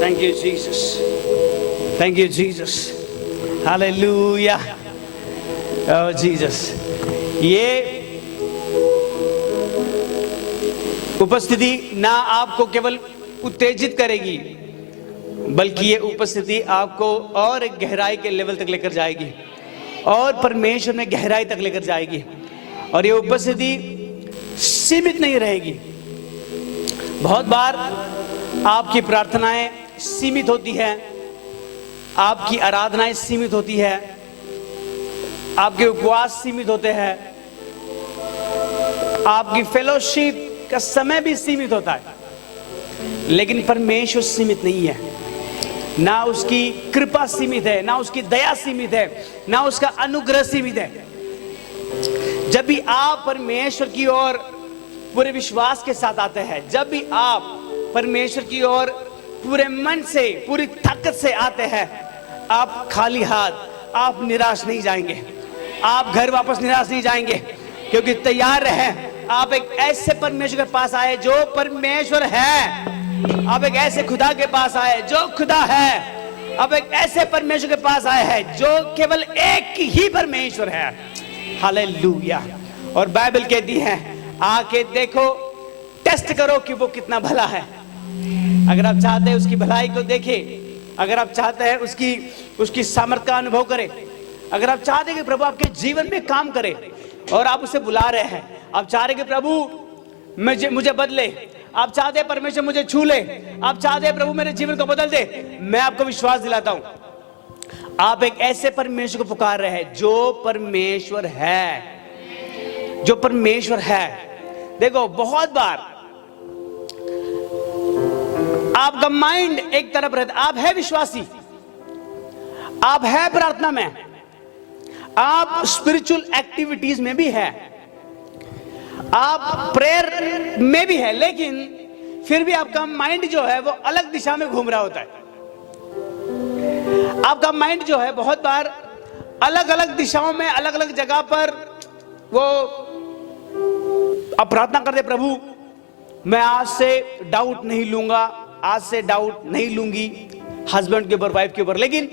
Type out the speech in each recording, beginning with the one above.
Thank you, Jesus. Thank you, Jesus. Hallelujah. Oh, Jesus. ये उपस्थिति ना आपको केवल उत्तेजित करेगी, बल्कि ये उपस्थिति आपको और एक गहराई के लेवल तक लेकर जाएगी और परमेश्वर में गहराई तक लेकर जाएगी। और ये उपस्थिति सीमित नहीं रहेगी। बहुत बार आपकी प्रार्थनाएं सीमित होती है, आपकी आराधनाएं सीमित होती है, आपके उपवास सीमित होते हैं, आपकी फेलोशिप का समय भी सीमित होता है। लेकिन परमेश्वर सीमित नहीं है, ना उसकी कृपा सीमित है, ना उसकी दया सीमित है, ना उसका अनुग्रह सीमित है। जब भी आप परमेश्वर की ओर पूरे विश्वास के साथ आते हैं, जब भी आप परमेश्वर की ओर पूरे मन से, पूरी ताकत से आते हैं, आप खाली हाथ, आप निराश नहीं जाएंगे, आप घर वापस निराश नहीं जाएंगे, क्योंकि तैयार रहें। आप एक ऐसे परमेश्वर के पास आए जो परमेश्वर है। आप एक ऐसे खुदा के पास आए जो खुदा है। आप एक ऐसे परमेश्वर के पास आए हैं जो केवल एक ही परमेश्वर है। हालेलुया। और बाइबल कहती है, आके देखो, टेस्ट करो कि वो कितना भला है। अगर आप चाहते हैं उसकी भलाई को देखें, अगर आप चाहते हैं उसकी सामर्थ का अनुभव करें, अगर आप चाहते हैं कि प्रभु आपके जीवन में काम करे और आप उसे बुला रहे हैं, आप चाह रहे हैं कि प्रभु मुझे बदले, आप चाहते हैं परमेश्वर मुझे छू ले, आप चाहते हैं प्रभु मेरे जीवन को बदल दे, मैं आपको विश्वास दिलाता हूं, आप एक ऐसे परमेश्वर को पुकार रहे हैं जो परमेश्वर है, जो परमेश्वर है। देखो, बहुत बार आपका माइंड एक तरफ रहता, आप है विश्वासी, आप है प्रार्थना में, आप स्पिरिचुअल एक्टिविटीज में भी है, आप प्रेयर में भी है, लेकिन फिर भी आपका माइंड जो है वो अलग दिशा में घूम रहा होता है। आपका माइंड जो है बहुत बार अलग अलग दिशाओं में, अलग अलग जगह पर वो आप प्रार्थना करते, प्रभु मैं आज से डाउट नहीं लूंगा, आज से डाउट नहीं लूंगी हस्बैंड के ऊपर, वाइफ के ऊपर, लेकिन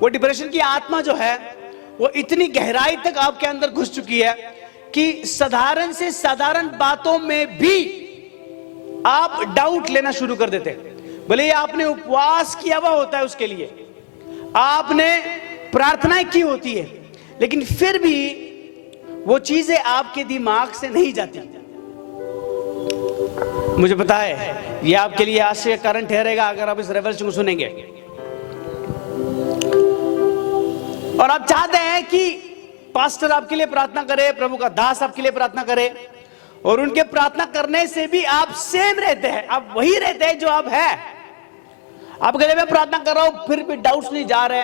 वो डिप्रेशन की आत्मा जो है वो इतनी गहराई तक आपके अंदर घुस चुकी है कि साधारण से साधारण बातों में भी आप डाउट लेना शुरू कर देते हैं। भले ही आपने उपवास किया हुआ होता है, उसके लिए आपने प्रार्थनाएं की होती है, लेकिन फिर भी वो चीजें आपके दिमाग से नहीं जाती। मुझे पता है ये आपके लिए आश्चर्य का कारण ठहरेगा अगर आप इस रेवलेशन को सुनेंगे। और आप चाहते हैं कि पास्टर आपके लिए प्रार्थना करे, प्रभु का दास आपके लिए प्रार्थना करे, और उनके प्रार्थना करने से भी आप सेम रहते हैं, आप वही रहते हैं जो आप है। आप कहते हैं मैं प्रार्थना कर रहा हूं फिर भी डाउट्स नहीं जा रहे,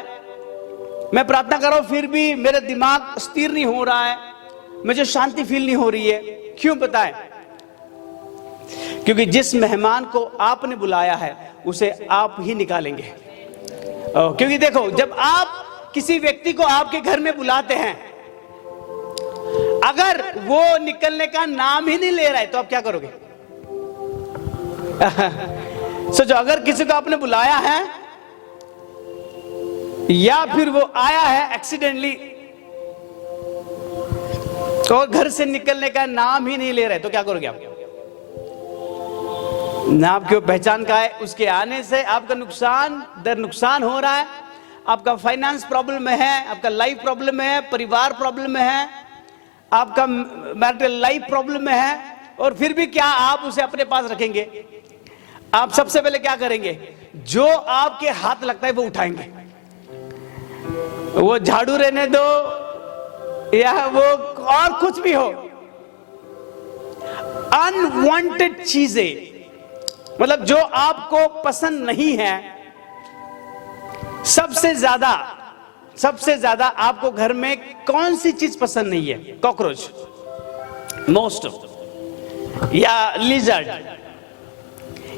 मैं प्रार्थना कर रहा हूं फिर भी मेरा दिमाग स्थिर नहीं हो रहा है, मुझे शांति फील नहीं हो रही है। क्यों पता है? क्योंकि जिस मेहमान को आपने बुलाया है उसे आप ही निकालेंगे। क्योंकि देखो, जब आप किसी व्यक्ति को आपके घर में बुलाते हैं, अगर वो निकलने का नाम ही नहीं ले रहा है तो आप क्या करोगे? सोचो, अगर किसी को आपने बुलाया है या फिर वो आया है एक्सीडेंटली और घर से निकलने का नाम ही नहीं ले रहे तो क्या करोगे आप? ना आपकी पहचान का है, उसके आने से आपका नुकसान दर नुकसान हो रहा है, आपका फाइनेंस प्रॉब्लम में है, आपका लाइफ प्रॉब्लम में है, परिवार प्रॉब्लम में है, आपका मैरिटल लाइफ प्रॉब्लम में है, और फिर भी क्या आप उसे अपने पास रखेंगे? आप सबसे पहले क्या करेंगे? जो आपके हाथ लगता है वो उठाएंगे। वो झाड़ू रहने दो या वो और कुछ भी हो, अनवांटेड चीजें, मतलब जो आपको पसंद नहीं है, सबसे ज्यादा आपको घर में कौन सी चीज पसंद नहीं है? कॉकरोच, मोस्ट या लिजर्ड,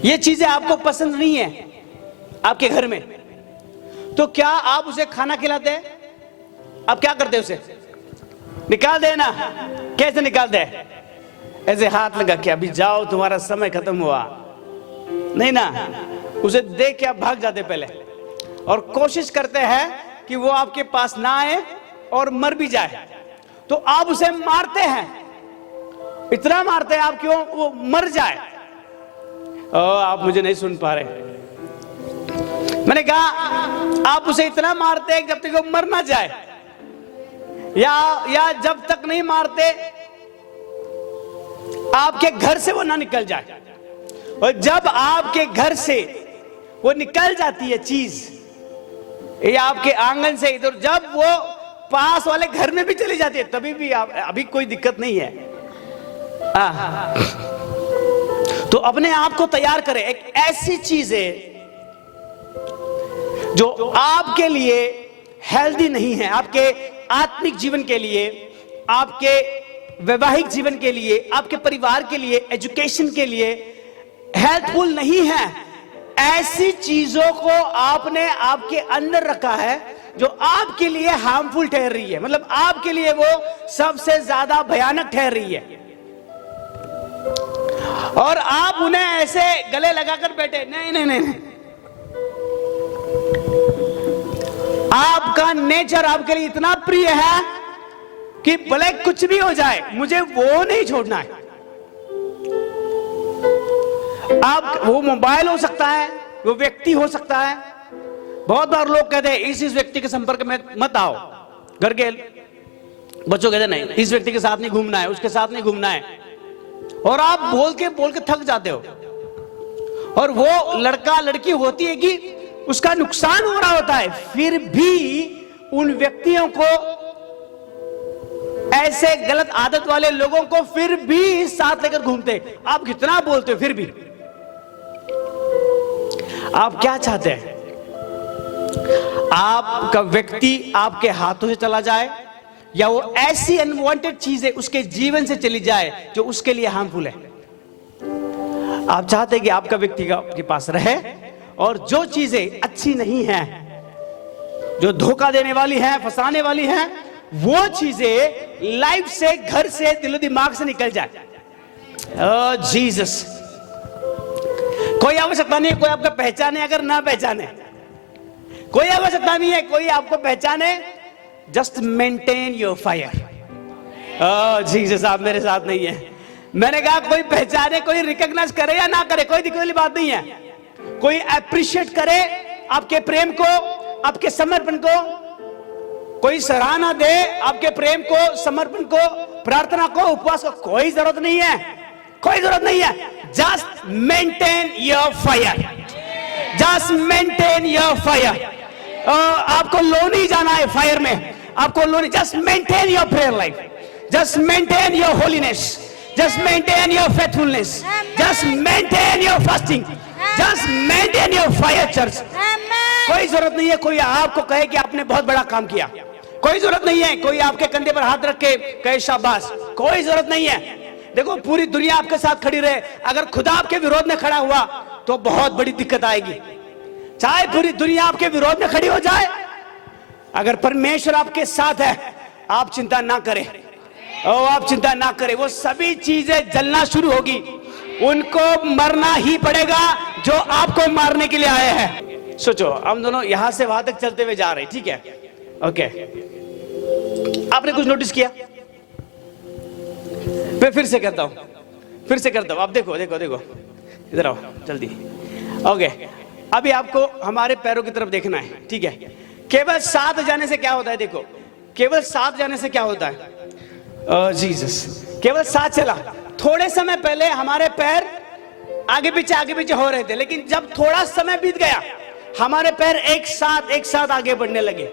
ये चीजें आपको पसंद नहीं है आपके घर में, तो क्या आप उसे खाना खिलाते हैं? आप क्या करते हैं? उसे निकाल देना। कैसे निकालते हैं? ऐसे हाथ लगा के, अभी जाओ तुम्हारा समय खत्म हुआ, नहीं ना, उसे देख के आप भाग जाते पहले, और कोशिश करते हैं कि वो आपके पास ना आए और मर भी जाए, तो आप उसे मारते हैं, इतना मारते हैं आप क्यों वो मर जाए। आप मुझे नहीं सुन पा रहे। मैंने कहा आप उसे इतना मारते हैं जब तक वो मर ना जाए, या जब तक नहीं मारते आपके घर से वो ना निकल जाए। और जब आपके घर से वो निकल जाती है चीज, या आपके आंगन से इधर, जब वो पास वाले घर में भी चली जाती है, तभी भी अभी कोई दिक्कत नहीं है। तो अपने आप को तैयार करें। एक ऐसी चीज है जो आपके लिए हेल्दी नहीं है, आपके आत्मिक जीवन के लिए, आपके वैवाहिक जीवन के लिए, आपके परिवार के लिए, एजुकेशन के लिए हेल्पफुल नहीं है। ऐसी चीजों को आपने आपके अंदर रखा है जो आपके लिए हार्मफुल ठहर रही है, मतलब आपके लिए वो सबसे ज्यादा भयानक ठहर रही है, और आप उन्हें ऐसे गले लगाकर बैठे, नहीं नहीं नहीं, नहीं। आपका नेचर आपके लिए इतना प्रिय है कि भले कुछ भी हो जाए मुझे वो नहीं छोड़ना है। आप, वो मोबाइल हो सकता है, वो व्यक्ति हो सकता है। बहुत बार लोग कहते हैं इस व्यक्ति के संपर्क में मत आओ, घर के बच्चों कहते नहीं इस व्यक्ति के साथ नहीं घूमना है, उसके साथ नहीं घूमना है, और आप बोल के थक जाते हो। और वो लड़का लड़की होती है कि उसका नुकसान हो रहा होता है, फिर भी उन व्यक्तियों को, ऐसे गलत आदत वाले लोगों को फिर भी साथ लेकर घूमते। आप कितना बोलते हो फिर भी। आप क्या चाहते हैं? आपका व्यक्ति आपके हाथों से चला जाए, या वो ऐसी अनवांटेड चीजें उसके जीवन से चली जाए जो उसके लिए हार्मफुल है। आप चाहते हैं कि आपका व्यक्ति आपके पास रहे, और जो चीजें अच्छी नहीं हैं, जो धोखा देने वाली हैं, फंसाने वाली हैं, वो चीजें लाइफ से, घर से, दिलो दिमाग से निकल जाए। ओह जीसस। कोई आवश्यकता नहीं है कोई आपका पहचाने, अगर ना पहचाने कोई आवश्यकता नहीं है कोई आपको पहचाने। Just maintain your fire. Oh Jesus, आप मेरे साथ नहीं है। मैंने कहा कोई पहचाने, कोई रिकॉग्नाइज करे या ना करे, कोई दिक्कत वाली बात नहीं है। कोई अप्रिशिएट करे आपके प्रेम को, आपके समर्पण को, कोई सराहना दे आपके प्रेम को, समर्पण को, प्रार्थना को, उपवास को, कोई जरूरत नहीं है, कोई जरूरत नहीं है। Just maintain your fire, just maintain your fire. आपको लो नहीं जाना है फायर में, आपको लो नहीं। Just maintain your prayer life, just maintain your holiness, just maintain your faithfulness, just maintain your fasting, just maintain your fire church. कोई जरूरत नहीं है कोई आपको कहे कि आपने बहुत बड़ा काम किया, कोई जरूरत नहीं है कोई आपके कंधे पर हाथ रख के कहे शाबाश, कोई जरूरत नहीं है। देखो पूरी दुनिया आपके साथ खड़ी रहे, अगर खुदा आपके विरोध में खड़ा हुआ तो बहुत बड़ी दिक्कत आएगी। चाहे पूरी दुनिया आपके विरोध में खड़ी हो जाए, अगर परमेश्वर आपके साथ है आप चिंता ना करें, आप चिंता ना करें। वो सभी चीजें जलना शुरू होगी, उनको मरना ही पड़ेगा जो आपको मारने के लिए आए हैं। सोचो हम दोनों यहां से वहां तक चलते हुए जा रहे हैं, ठीक है, ओके। आपने कुछ नोटिस किया? मैं फिर से करता हूं, फिर से करता हूं। आप देखो देखो देखो, इधर आओ जल्दी, ओके। अभी आपको हमारे पैरों की तरफ देखना है, ठीक है। केवल साथ जाने से क्या होता है? देखो केवल साथ जाने से क्या होता है? जीसस, केवल साथ चला। थोड़े समय पहले हमारे पैर आगे पीछे हो रहे थे, लेकिन जब थोड़ा समय बीत गया हमारे पैर एक साथ आगे बढ़ने लगे।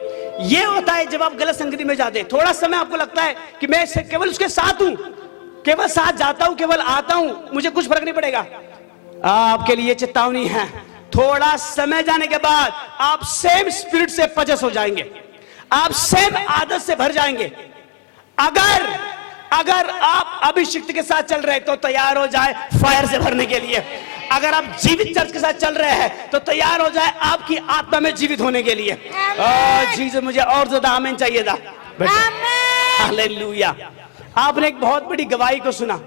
ये होता है जब आप गलत संगति में जाते हैं। थोड़ा समय आपको लगता है कि मैं केवल उसके साथ हूं, केवल साथ जाता हूं, केवल आता हूं, मुझे कुछ फर्क नहीं पड़ेगा। आपके लिए चेतावनी है, थोड़ा समय जाने के बाद आप सेम स्पिरिट से पजस हो जाएंगे, आप सेम आदत से भर जाएंगे। अगर आप अभिषिक्त के साथ चल रहे तो तैयार हो जाए फायर से भरने के लिए। अगर आप जीवित चर्च के साथ चल रहे हैं तो तैयार हो जाए आपकी आत्मा में जीवित होने के लिए। जीसस, मुझे और ज्यादा आमीन चाहिए था। हालेलुया। आपने एक बहुत बड़ी गवाही को सुना।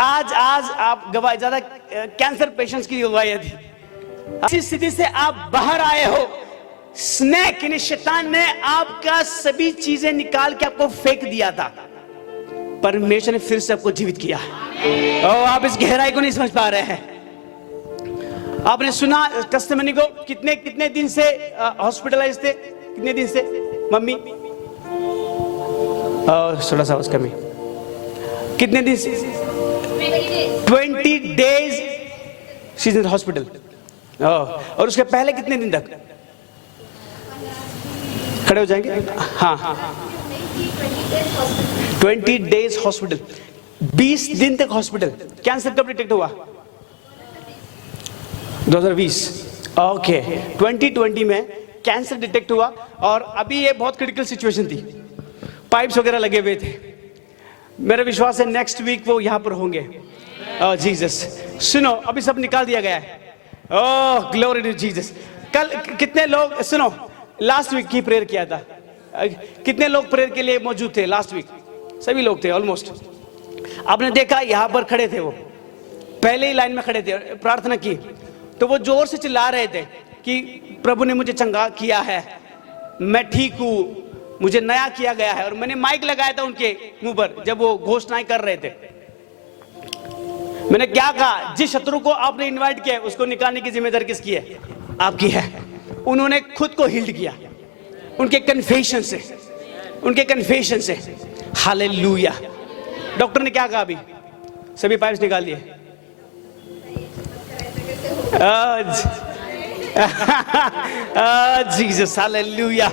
आज आप गवाही, ज्यादा कैंसर पेशेंट्स की गवाही थी। ऐसी स्थिति से आप बाहर आए हो, स्नेक यानी शैतान ने आपका सभी चीजें निकाल के आपको फेंक दिया था, परमेश्वर ने फिर से आपको जीवित किया। और आप इस गहराई को नहीं समझ पा रहे हैं। आपने सुना टेस्टिमनी को, कितने दिन से हॉस्पिटलाइज थे, कितने दिन से मम्मी, थोड़ा सा उसका में कितने दिन से? 20 days she is in hospital. और उसके पहले कितने दिन तक? खड़े हो जाएंगे। हाँ 20 days हॉस्पिटल, 20 दिन तक हॉस्पिटल। कैंसर कब डिटेक्ट हुआ? 2020। ओके, 2020 में कैंसर डिटेक्ट हुआ और अभी ये बहुत क्रिटिकल सिचुएशन थी, पाइप्स वगैरह लगे हुए थे। मेरा विश्वास है नेक्स्ट वीक वो यहां पर होंगे। जीसस, सुनो, अभी सब निकाल दिया गया है। ओह ग्लोरी टू जीसस। कल कितने लोग, सुनो, लास्ट वीक की प्रेयर किया था, कितने लोग प्रेयर के लिए मौजूद थे लास्ट वीक? सभी लोग थे ऑलमोस्ट। आपने देखा यहां पर खड़े थे, वो पहले ही लाइन में खड़े थे, प्रार्थना की तो वो जोर से चिल्ला रहे थे कि प्रभु ने मुझे चंगा किया है, मैं ठीक हूं, मुझे नया किया गया है। और मैंने माइक लगाया था उनके मुंह पर जब वो घोषणाएं कर रहे थे। मैंने क्या कहा? जिस शत्रु को आपने इनवाइट किया उसको निकालने की जिम्मेदारी किसकी है? आपकी है। उन्होंने खुद को हील्ड किया उनके कन्फेशन से, उनके कन्फेशन से। हालेलुया। डॉक्टर ने क्या कहा? अभी सभी पाइप्स निकाल दिए। Jesus, hallelujah,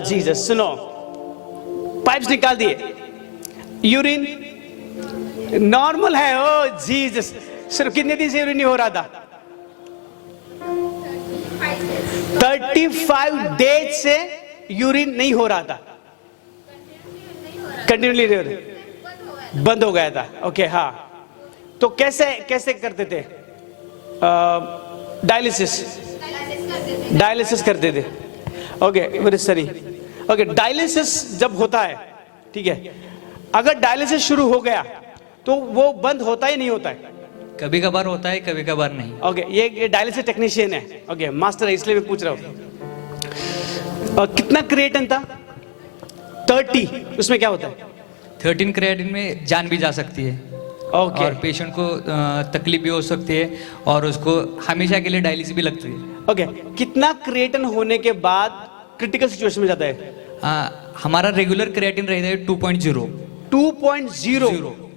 Jesus. सुनो, पाइप्स निकाल दिए, यूरिन नॉर्मल है। ओ जीसस, सिर्फ कितने दिन से यूरिन नहीं हो रहा था? 35 डेज से यूरिन नहीं हो रहा था, कंटिन्यूली बंद हो गया था। ओके, हाँ, तो कैसे करते थे? डायलिसिस करते थे। Okay, very sorry. Okay, dialysis जब होता है, ठीक है, अगर डायलिसिस शुरू हो गया तो वो बंद होता ही नहीं होता है? कभी कभार होता है, कभी कभार नहीं। ओके, ये डायलिसिस टेक्नीशियन है। ओके, मास्टर है, इसलिए मैं पूछ रहा हूँ। कितना क्रिएटिन था? 30। उसमें क्या होता है? 13 क्रिएटिन में जान भी जा सकती है। ओके, और पेशेंट को तकलीफ भी हो सकती है और उसको हमेशा के लिए डायलिसिस भी लगती है। ओके, कितना क्रिएटिन होने के बाद क्रिटिकल सिचुएशन में जाता है? हमारा रेगुलर क्रिएटिन रहता है 2.0।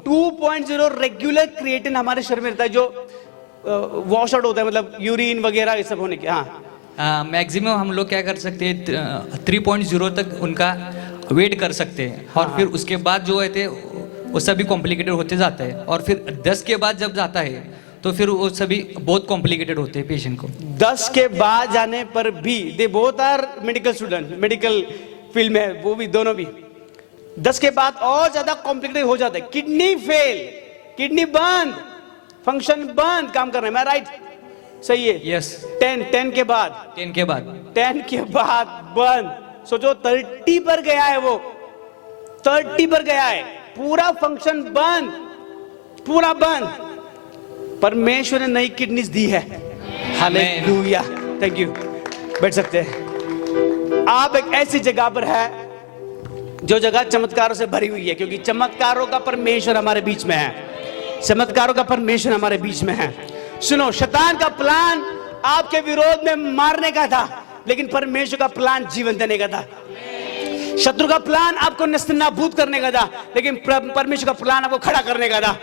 2.0 रेगुलर क्रिएटिन हमारे शरीर में रहता है, जो वॉश आउट होता है, मतलब यूरिन वगैरह ये सब होने के। हाँ, मैक्सिमम हम लोग क्या कर सकते हैं, 3.0 तक उनका वेट कर सकते हैं। और फिर उसके बाद जो रहते हैं वो सभी कॉम्प्लिकेटेड होते जाता है। और फिर 10 के बाद जब जाता है तो फिर वो सभी बहुत कॉम्प्लिकेटेड होते हैं पेशेंट को। 10 के बाद जाने पर भी, they both are medical student, medical field में है वो भी, दोनों भी। 10 के बाद और ज्यादा कॉम्प्लिकेटेड हो जाता है। किडनी फेल, किडनी बंद, फंक्शन बंद काम करना है। मैं राइट? सही है। यस। 10 के बाद 10 के बाद 10 के बाद बंद। सोचो 30 पर गया है, वो 30 पर गया है, पूरा फंक्शन बंद, पूरा बंद। परमेश्वर ने नई किडनीज दी है। Hallelujah, thank you. बैठ सकते हैं। आप एक ऐसी जगह पर है जो जगह चमत्कारों से भरी हुई है, क्योंकि चमत्कारों का परमेश्वर हमारे बीच में है। चमत्कारों का परमेश्वर हमारे बीच में है। सुनो, शैतान का प्लान आपके विरोध में मारने का था, लेकिन परमेश्वर का प्लान जीवन देने का था। शत्रु का प्लान आपको नस्तनाबूद करने का था, लेकिन परमेश्वर का प्लान आपको खड़ा करने का था।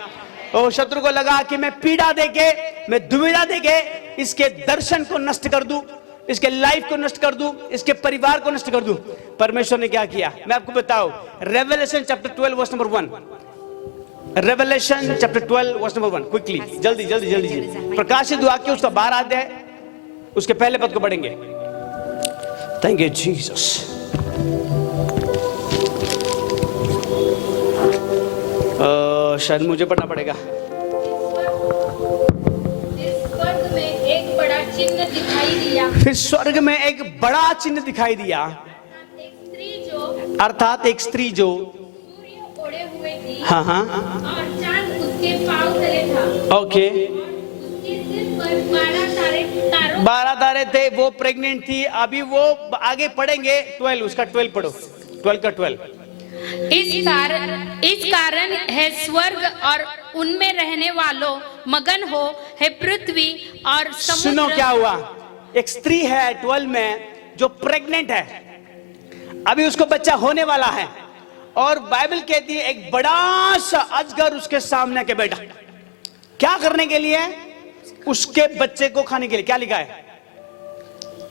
और शत्रु को लगा कि मैं पीड़ा देके, मैं दुविधा देके इसके दर्शन को नष्ट कर दूं, इसके लाइफ को नष्ट कर दूं, इसके परिवार को नष्ट कर दूं। परमेश्वर ने क्या किया मैं आपको बताऊं। Revelation chapter 12 verse number 1। Revelation chapter 12 verse number 1, quickly, जल्दी जल्दी जल्दी। प्रकाशित वाक्य उसका 12 अध्याय, उसके पहले पद को पढ़ेंगे। Thank you Jesus. शायद मुझे पढ़ना पड़ेगा। फिर स्वर्ग में एक बड़ा चिन्ह दिखाई दिया, अर्थात एक स्त्री जो सूर्य ओढ़े हुए थी, हाँ, और चांद उसके पांव तले था। ओके, उसके सिर पर 12 तारे थे, वो प्रेग्नेंट थी। अभी वो आगे पढ़ेंगे 12, उसका 12 पढ़ो, 12 का 12। इस कारण है स्वर्ग और उनमें रहने वालों मगन हो, है पृथ्वी और सुनो समुद्र। क्या हुआ, एक स्त्री है 12 में जो प्रेग्नेंट है, अभी उसको बच्चा होने वाला है, और बाइबल कहती है एक बड़ा सा अजगर उसके सामने के बैठा। क्या करने के लिए? उसके बच्चे को खाने के लिए। क्या लिखा है?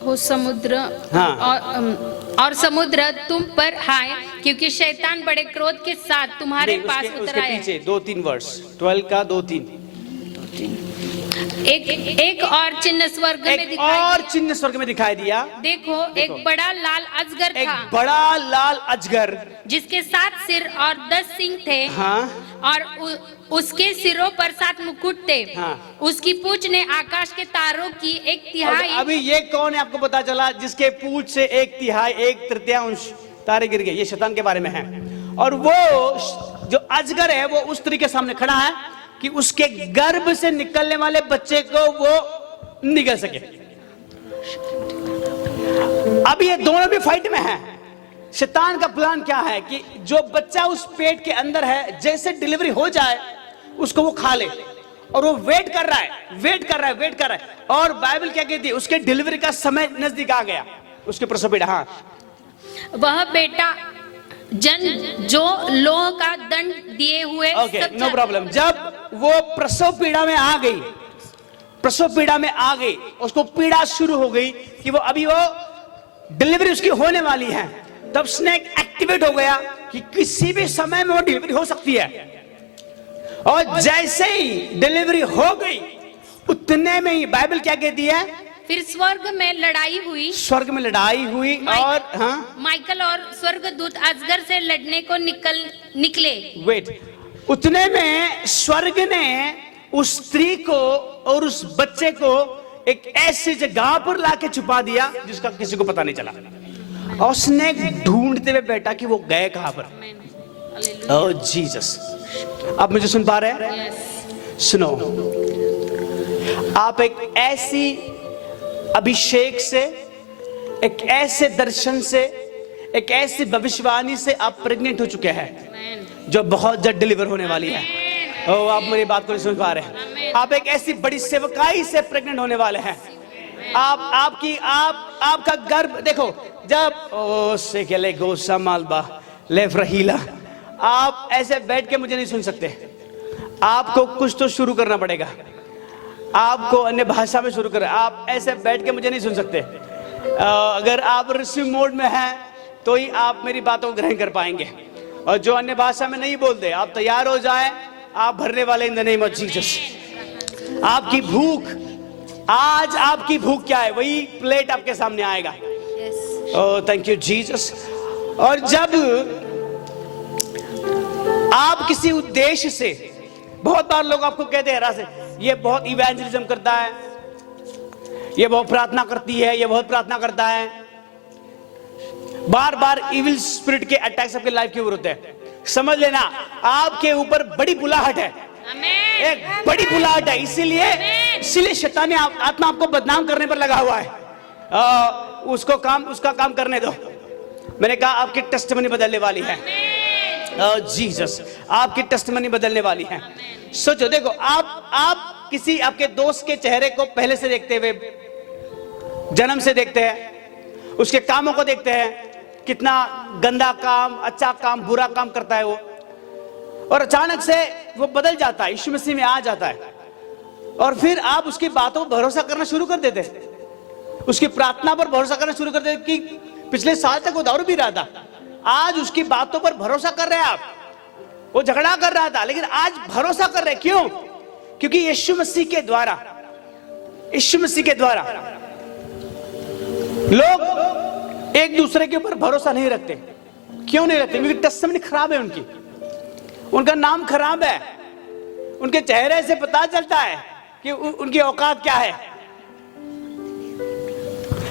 हो समुद्र हाँ। और समुद्र तुम पर हाय, क्योंकि शैतान बड़े क्रोध के साथ तुम्हारे नहीं, पास उसके उतरा है। पीछे 2-3 वर्ष, 12 का 2-3। एक और चिन्ह स्वर्ग में एक दिखाई और चिन्ह स्वर्ग में दिखाई दिया। देखो, एक बड़ा लाल अजगर एक था, बड़ा लाल अजगर, जिसके 7 सिर और 10 सिंग थे। हाँ, और उसके सिरों पर 7 मुकुट थे। हाँ। उसकी पूंछ ने आकाश के तारों की 1/3। अभी ये कौन है आपको पता चला? जिसके पूंछ से 1/3, 1/3 तारे गिर गए। ये शैतान के बारे में है। और वो जो अजगर है वो उस स्त्री के सामने खड़ा है कि उसके गर्भ से निकलने वाले बच्चे को वो निगल सके। अब ये दोनों भी फाइट में है। शैतान का प्लान क्या है कि जो बच्चा उस पेट के अंदर है, जैसे डिलीवरी हो जाए उसको वो खा ले। और वो वेट कर रहा है। और बाइबल क्या कहती है? उसके डिलीवरी का समय नजदीक आ गया, उसके प्रसव पीड़ा। हाँ, वह बेटा जन जो लोह का दंड दिए हुए ओके, नो प्रॉब्लम। जब वो प्रसव पीड़ा में आ गई, उसको पीड़ा शुरू हो गई कि वो अभी वो डिलीवरी उसकी होने वाली है, तब स्नेक एक्टिवेट हो गया कि किसी भी समय में वो डिलीवरी हो सकती है। और जैसे ही डिलीवरी हो गई, उतने में ही बाइबल क्या कहती है? फिर स्वर्ग में लड़ाई हुई। स्वर्ग में लड़ाई हुई। और हाँ, माइकल और स्वर्गदूत अजगर से लड़ने को निकले। वेट, उतने में स्वर्ग ने उस स्त्री को और उस बच्चे को एक ऐसी जगह पर लाके छुपा दिया जिसका किसी को पता नहीं चला। और उसने ढूंढते हुए बैठा कि वो गए कहां पर। ओह जीसस, आप मुझे सुन पा रहे हैं? सुनो, आप एक ऐसी अभिषेक से, एक ऐसे दर्शन से, एक ऐसी भविष्यवाणी से आप प्रेग्नेंट हो चुके हैं जो बहुत जल्द डिलीवर होने वाली है। ओ, आप मेरी बात को नहीं सुन पा रहे हैं। आप एक ऐसी बड़ी सेवकाई से प्रेग्नेंट होने वाले हैं। आपका गर्भ देखो, जब ओ से केले गोसा मालबा लेफ रहीला, आप ऐसे बैठ के मुझे नहीं सुन सकते। आपको कुछ तो शुरू करना पड़ेगा। आपको अन्य भाषा में शुरू करें। आप ऐसे बैठ के मुझे नहीं सुन सकते। अगर आप रिसीव मोड में हैं तो ही आप मेरी बातों को ग्रहण कर पाएंगे। और जो अन्य भाषा में नहीं बोलते, आप तैयार हो जाएं, आप भरने वाले in the name of Jesus. आपकी भूख, आज आपकी भूख क्या है, वही प्लेट आपके सामने आएगा। Oh thank you Jesus. और जब आप किसी उद्देश्य से, बहुत बार लोग आपको कहते हैं ये बहुत इवेंजलिज्म करता है, ये बहुत प्रार्थना करती है, ये बहुत प्रार्थना करता है। बार बार इविल स्पिरिट के अटैक्स आपके लाइफ के ऊपर होते हैं। समझ लेना, आपके ऊपर बड़ी बुलाहट है, एक बड़ी बुलाहट है। इसीलिए शैतानी आत्मा आपको बदनाम करने पर लगा हुआ है। उसका काम करने दो। मैंने कहा आपकी टेस्टिमनी बदलने वाली है। जीसस, आपकी टेस्टिमनी बदलने वाली है। सोचो, देखो, आप किसी आपके दोस्त के चेहरे को पहले से देखते हुए, जन्म से देखते हैं, उसके कामों को देखते हैं, कितना गंदा काम, अच्छा काम, बुरा काम करता है वो, और अचानक से वो बदल जाता है, यीशु मसीह में आ जाता है। और फिर आप उसकी बातों पर भरोसा करना शुरू कर देते, उसकी प्रार्थना पर भरोसा करना शुरू कर देते। कि पिछले साल तक वो दारू पी रहा था, आज उसकी बातों पर भरोसा कर रहे हैं आप। वो झगड़ा कर रहा था, लेकिन आज भरोसा कर रहे। क्यों? क्योंकि यीशु मसीह के द्वारा लोग एक दूसरे के ऊपर भरोसा नहीं रखते। क्यों नहीं रखते? क्योंकि टेस्टिमनी खराब है उनकी, उनका नाम खराब है। उनके चेहरे से पता चलता है कि उनकी औकात क्या है।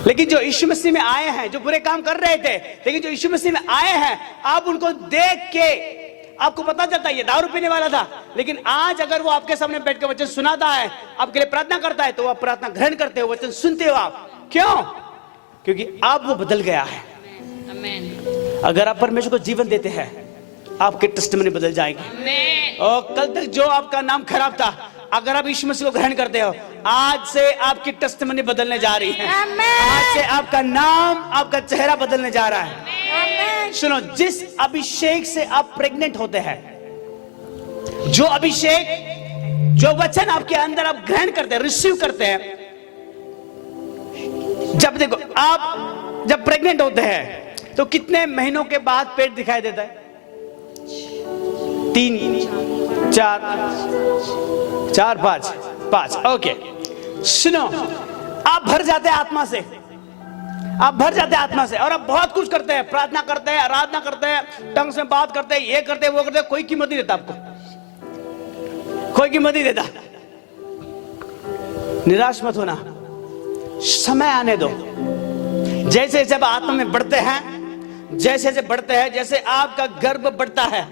लेकिन जो यीशु मसीह में आए हैं, जो बुरे काम कर रहे थे, लेकिन जो यीशु मसीह में आए हैं, आप उनको देख के आपको पता चलता है ये दारू पीने वाला था, लेकिन आज अगर वो आपके सामने बैठ के वचन सुनाता है, आपके लिए प्रार्थना करता है, तो आप प्रार्थना ग्रहण करते हो, वचन सुनते हो आप। क्यों? क्योंकि अब वो बदल गया है। आमेन। अगर आप परमेश्वर को जीवन देते हैं, आपके टेस्टिमनी बदल जाएगी। आमेन। और कल तक जो आपका नाम खराब था, अगर आप यीशु मसीह को ग्रहण करते हो, आज से आपकी टेस्टिमनी बदलने जा रही है। आज से आपका नाम, आपका चेहरा बदलने जा रहा है। सुनो, जिस अभिषेक से आप प्रेग्नेंट होते हैं, जो अभिषेक, जो वचन आपके अंदर आप ग्रहण करते हैं, रिसीव करते हैं, जब देखो आप जब प्रेग्नेंट होते हैं तो कितने महीनों के बाद पेट दिखाई देता है? 3, 4, 5। ओके, सुनो, आप भर जाते हैं आत्मा से, आप भर जाते हैं आत्मा से, और आप बहुत कुछ करते हैं, प्रार्थना करते हैं, आराधना करते हैं, टंग से बात करते हैं, ये करते हैं, वो करते हैं, कोई कीमत नहीं देता आपको, कोई कीमत नहीं देता। निराश मत होना, समय आने दो। जैसे जब आत्मा में बढ़ते हैं, जैसे बढ़ते हैं, जैसे आपका गर्भ बढ़ता है,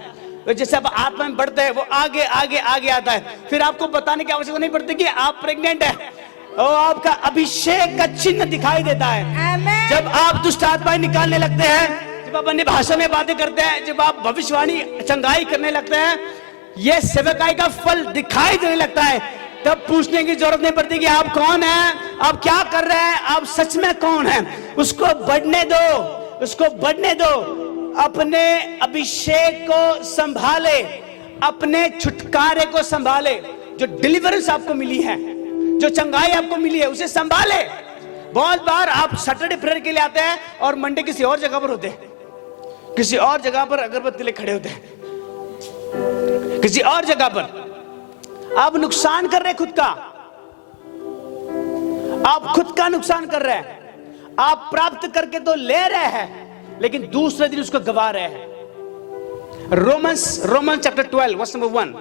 तो जैसे आप आत्मा में बढ़ते हैं, वो आगे आगे आगे आता है। फिर आपको बताने की आवश्यकता नहीं पड़ती कि आप प्रेग्नेंट है, और आपका अभिषेक का चिन्ह दिखाई देता है। जब आप दुष्ट आत्माएं निकालने लगते हैं, जब आप अन्य भाषा में बातें करते हैं, जब आप भविष्यवाणी चंगाई करने लगते हैं, ये सेवकाई का फल दिखाई देने लगता है, तब पूछने की जरूरत नहीं पड़ती कि आप कौन हैं, आप क्या कर रहे हैं, आप सच में कौन हैं। उसको बढ़ने दो, उसको बढ़ने दो। अपने अभिषेक को संभाले, अपने छुटकारे को संभाले। जो डिलीवरेंस आपको मिली है, जो चंगाई आपको मिली है, उसे संभाले। बहुत बार आप सैटरडे प्रेयर के लिए आते हैं और मंडे किसी और जगह पर होते हैं, किसी और जगह पर अगरबत्ती ले खड़े होते हैं, किसी और जगह पर। आप नुकसान कर रहे हैं खुद का, आप खुद का नुकसान कर रहे हैं। आप प्राप्त करके तो ले रहे हैं, लेकिन दूसरे दिन उसको गवा रहे हैं। Roman chapter 12 verse number 1।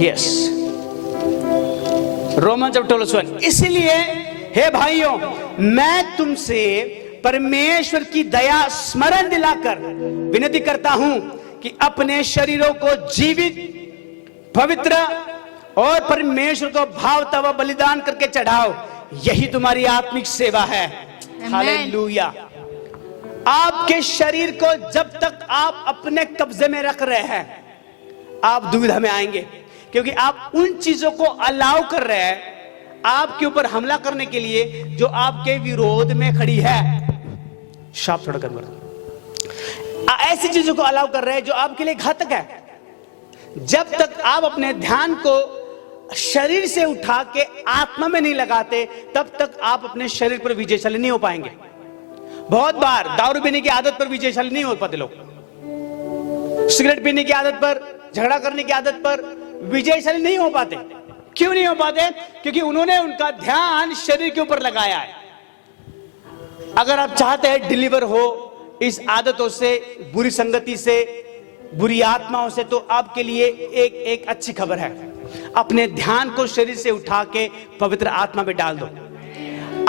Yes, Roman chapter 12 verse 1। इसलिए हे भाइयों, मैं तुमसे परमेश्वर की दया स्मरण दिलाकर विनती करता हूं कि अपने शरीरों को जीवित, पवित्र और परमेश्वर को भावता हुआ बलिदान करके चढ़ाओ, यही तुम्हारी आत्मिक सेवा है। हालेलुया। आपके शरीर को जब तक आप अपने कब्जे में रख रहे हैं, आप दुविधा में आएंगे, क्योंकि आप उन चीजों को अलाउ कर रहे हैं आपके ऊपर हमला करने के लिए, जो आपके विरोध में खड़ी है। शाप थोड़ा कर, ऐसी चीजों को अलाउ कर रहे हैं जो आपके लिए घातक है। जब तक आप अपने ध्यान को शरीर से उठा के आत्मा में नहीं लगाते, तब तक आप अपने शरीर पर विजयशाली नहीं हो पाएंगे। बहुत बार दारू पीने की आदत पर विजयशाली नहीं हो पाते लोग, सिगरेट पीने की आदत पर, झगड़ा करने की आदत पर विजयशाली नहीं हो पाते। क्यों नहीं हो पाते? क्योंकि उन्होंने उनका ध्यान शरीर के ऊपर लगाया है। अगर आप चाहते हैं डिलीवर हो इस आदतों से, बुरी संगति से, बुरी आत्माओं से, तो आपके लिए एक अच्छी खबर है। अपने ध्यान को शरीर से उठा के पवित्र आत्मा में डाल दो,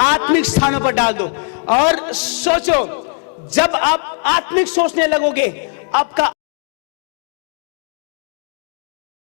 आत्मिक स्थानों पर डाल दो, और सोचो। जब आप आत्मिक सोचने लगोगे, आपका